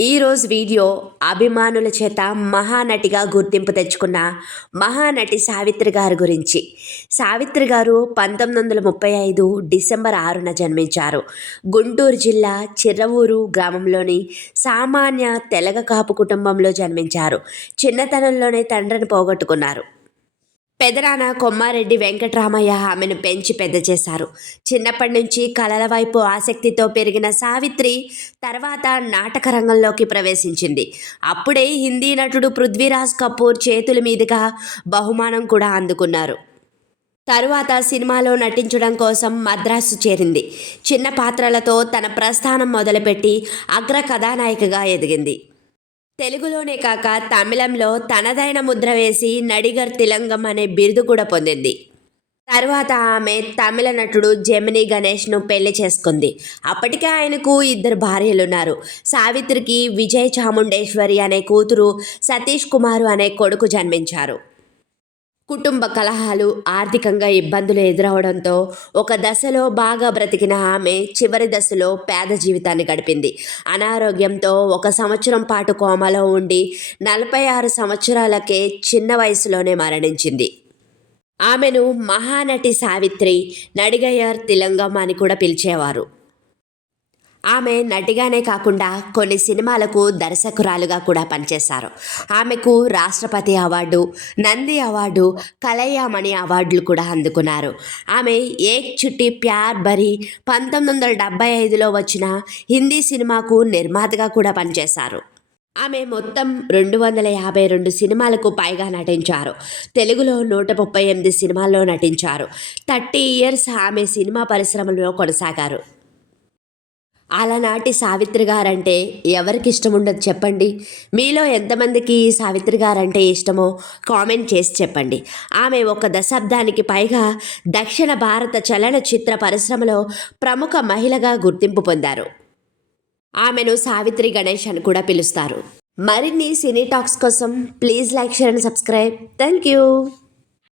ఈరోజు వీడియో అభిమానుల చేత మహానటిగా గుర్తింపు తెచ్చుకున్న మహానటి సావిత్రి గారి గురించి. సావిత్రి గారు పంతొమ్మిది వందల ముప్పై ఐదు డిసెంబర్ ఆరున జన్మించారు. గుంటూరు జిల్లా చిర్రవూరు గ్రామంలోని సామాన్య తెలగ కాపు కుటుంబంలో జన్మించారు. చిన్నతనంలోనే తండ్రిని పోగొట్టుకున్నారు. పెదనాన్న కొమ్మారెడ్డి వెంకటరామయ్య ఆమెను పెంచి పెద్ద చేశారు. చిన్నప్పటి నుంచి కళల వైపు ఆసక్తితో పెరిగిన సావిత్రి తర్వాత నాటక రంగంలోకి ప్రవేశించింది. అప్పుడే హిందీ నటుడు పృథ్వీరాజ్ కపూర్ చేతుల మీదుగా బహుమానం కూడా అందుకున్నారు. తరువాత సినిమాలో నటించడం కోసం మద్రాసు చేరింది. చిన్న పాత్రలతో తన ప్రస్థానం మొదలుపెట్టి అగ్ర కథానాయికగా ఎదిగింది. తెలుగులోనే కాక తమిళంలో తనదైన ముద్ర వేసి నడిగర్ తిలంగం అనే బిరుదు కూడా పొందింది. తర్వాత ఆమె తమిళ నటుడు జెమిని గణేష్ను పెళ్ళి చేసుకుంది. అప్పటికే ఆయనకు ఇద్దరు భార్యలున్నారు. సావిత్రికి విజయ్ చాముండేశ్వరి అనే కూతురు సతీష్ కుమారు అనే కొడుకు జన్మించారు. కుటుంబ కలహాలు ఆర్థికంగా ఇబ్బందులు ఎదురవడంతో ఒక దశలో బాగా బ్రతికిన ఆమె చివరి దశలో పేద జీవితాన్ని గడిపింది. అనారోగ్యంతో ఒక సంవత్సరం పాటు కోమలో ఉండి నలభై ఆరు సంవత్సరాలకే చిన్న వయసులోనే మరణించింది. ఆమెను మహానటి సావిత్రి నడిగయ్యర్ తిలంగం అని కూడా పిలిచేవారు. ఆమె నటిగానే కాకుండా కొన్ని సినిమాలకు దర్శకురాలుగా కూడా పనిచేశారు. ఆమెకు రాష్ట్రపతి అవార్డు నంది అవార్డు కలయామణి అవార్డులు కూడా అందుకున్నారు. ఆమె ఏక్ చుట్టి ప్యార్ బరి పంతొమ్మిది వందల డెబ్బై ఐదులో వచ్చిన హిందీ సినిమాకు నిర్మాతగా కూడా పనిచేశారు. ఆమె మొత్తం రెండు వందల యాభై రెండు సినిమాలకు పైగా నటించారు. తెలుగులో నూట ముప్పై ఎనిమిది సినిమాల్లో నటించారు. థర్టీ ఇయర్స్ ఆమె సినిమా పరిశ్రమలో కొనసాగారు. అలనాటి సావిత్రి గారంటే ఎవరికి ఇష్టం ఉండదు చెప్పండి. మీలో ఎంతమందికి ఈ సావిత్రి గారంటే ఇష్టమో కామెంట్ చేసి చెప్పండి. ఆమె ఒక దశాబ్దానికి పైగా దక్షిణ భారత చలనచిత్ర పరిశ్రమలో ప్రముఖ మహిళగా గుర్తింపు పొందారు. ఆమెను సావిత్రి గణేష్ అని కూడా పిలుస్తారు. మరిన్ని సినీ టాక్స్ కోసం please like share and subscribe. Thank you